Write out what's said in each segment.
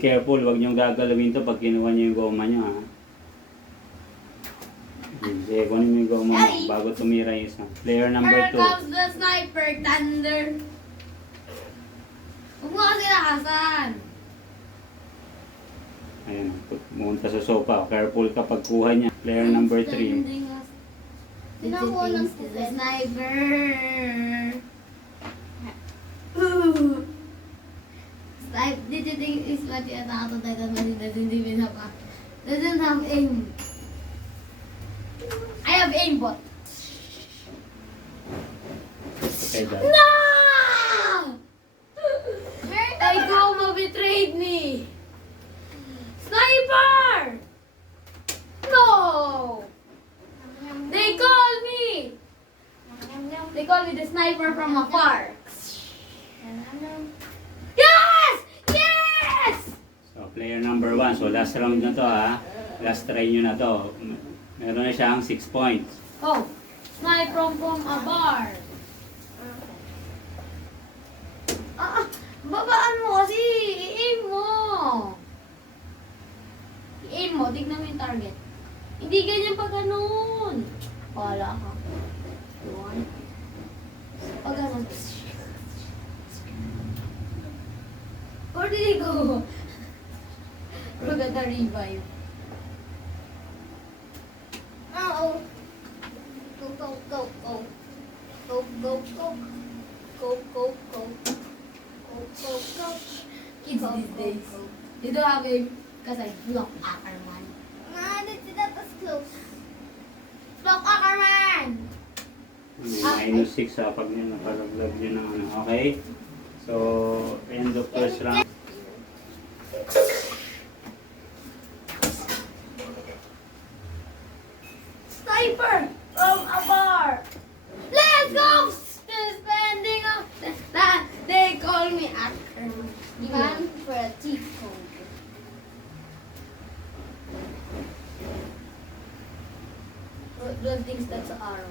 Be careful, huwag niyong gagalawin to pag kinuha niyo yung goma niyo, ha. Hindi, kunin mo yung goma mo bago tumira yung isa. Player number 2. Here comes the sniper thunder. Huwag mo kasi lakasan. Ayan, pumunta sa sopa. Careful ka pagkuha niya. Player number 3. Tinakuha ng sniper. Snipe, did you think is what you attack on Titan when he doesn't have aim? I have aimbot. Okay, dad. No! Goma betrayed me. Sniper! No! They call me. They call me the sniper from afar. Yes! Yes! So, player number 1. So, last round na to, ha. Last try nyo na to. Meron na siyang 6 points. Oh, snipe from a bar. Babaan mo kasi. I-aim mo. I-aim mo. Tignan mo yung target. Hindi ganyan pag ganun. Wala ka. Yun. Pag ganun. Where did he go? Maganda revive. Oh. Go, go, go, go. Go, go, go. Go, go, go. Go, go, go. Kids these days. They don't have a kasi block Ackerman. That was close. Block Ackerman! Minus 6, ha. Pag nyo nakalaglag nyo ng ano. Okay? So, end of first round. Sniper from a bar. Let's go! Spending up. They call me Ackerman. Man for a cheat code. Don't think that's an arrow.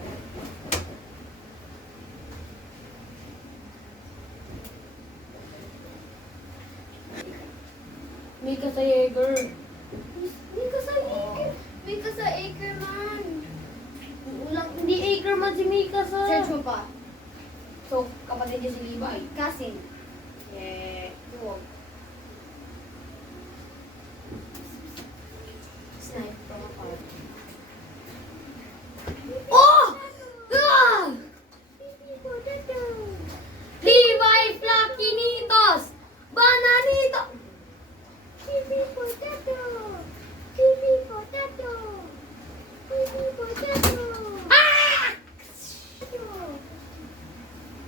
Mika sa Jaeger. Mika sa Jaeger. Mika sa Ackerman. Hindi Ackerman si Mika sa... Search mo pa. So, kapatid niya si Levi. Cousin. Yeah. Duo. Snipe from afar. Oh! Ah! Levi Flakinitos! Bananito! Baby potato. Baby potato. Baby potato. Ah!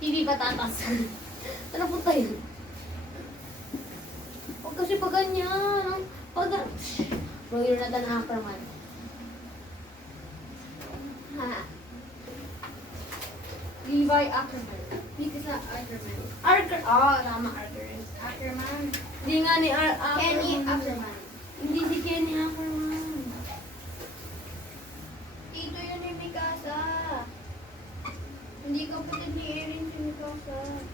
Hindi patatas. Ano po tayo? Huwag kasi pag ganyan. Pag ganyan. Roger Nathan Ackerman. Ha. Levi Ackerman. Dito sa Ackerman. Tama, Ackerman. Ackerman. Hindi nga ni Ackerman. Kenny Ackerman. Hindi si Kenny Ackerman. Tito yun ni Mikasa. Hindi kapatid ni Erin si Mikasa.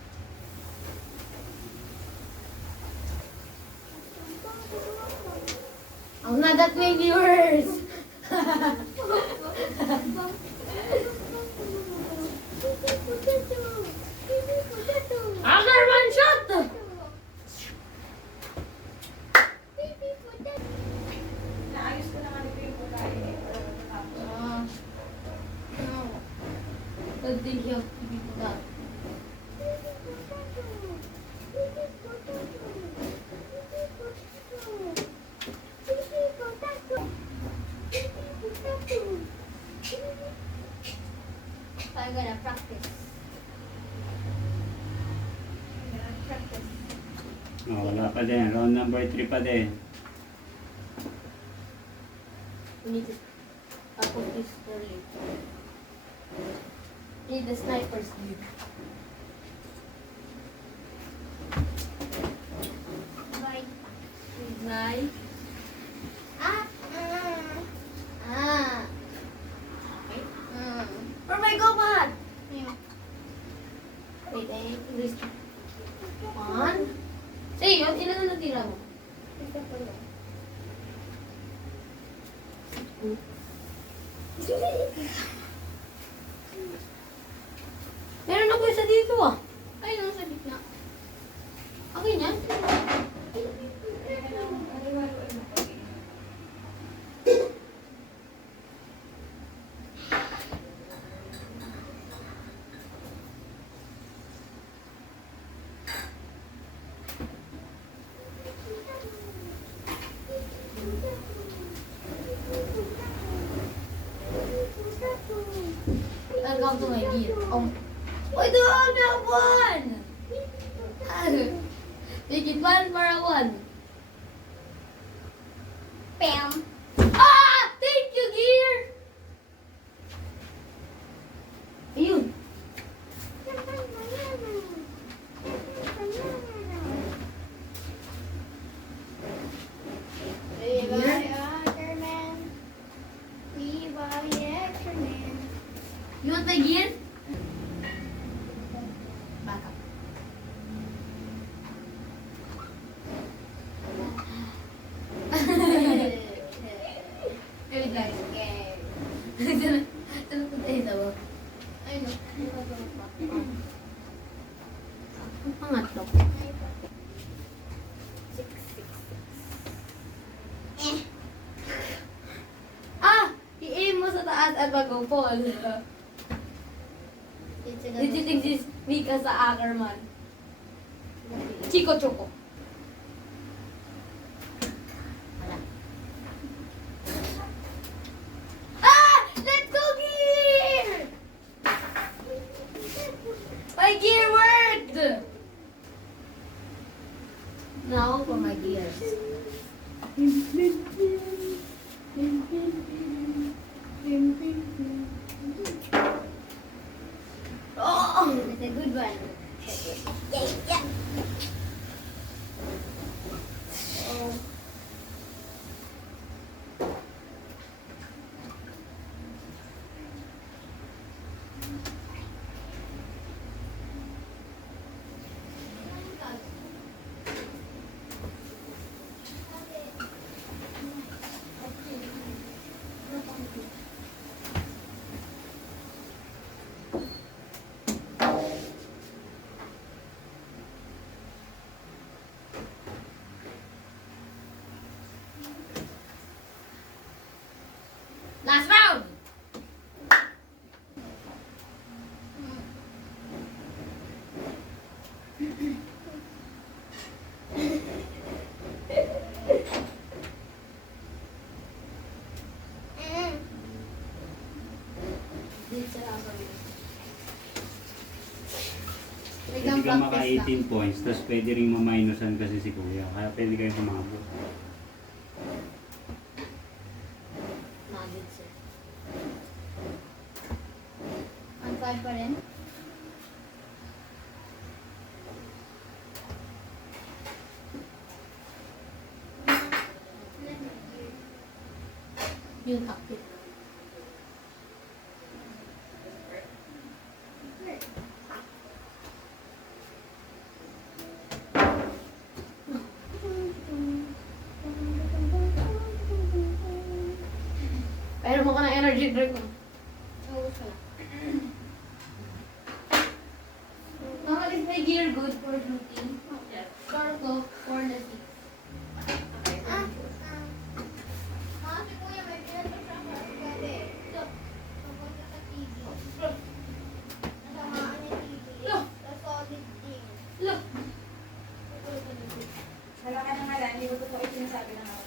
Oh, not that many words. Ackerman shot! Naayos ko na kami yung pagkain. Don't think you have to be that. I'm gonna practice. I'm gonna practice. Oh, wala pa din. Round number 3 pa din. We need to put this early. Need the sniper's lead. Bye. Nine. Ah. Okay. Where may go, man? Ayun. Wait, this one. Say, ilan na natira mo? Ito pa lang. Meron ako isa dito ah. Ay, nasa gitna. Akin yan? Welcome to my gear. Why do I have one? Make it one for a one. Bam! Ah! Thank you, gear! Ayun. Viva Ackerman! Viva Ackerman! You want the gear? Back up. Wait lang. Ito na tayo daw. Ay, no. Ang pangatlo. Ah! I-aim mo sa taas at mag-fall. Did you think this Mika sa Ackerman? Chico Choco. Ah! Let's go, gear! My gear worked! Now for my gears. Oh! It's a good one. Yeah, yeah. Oh. Last round! Pwede ka maka 18 points, tapos pwede rin ma-minusan kasi si Kuya. Kaya pwede kayong kumabot. Nuggets, sir. On 5 pa rin? Yung taktik. Pero mo ka ng energy drink mo. Oo, siya. Mama, is my gear good for shooting? Cargo for the seat. Ah, si Kuya, may pinento siya sa gabi. Ito. Papunta sa TV. Nasamaan yung TV. Sa solid thing. Look! Wala ka nang alam, hindi ko totoo yung sinasabi ng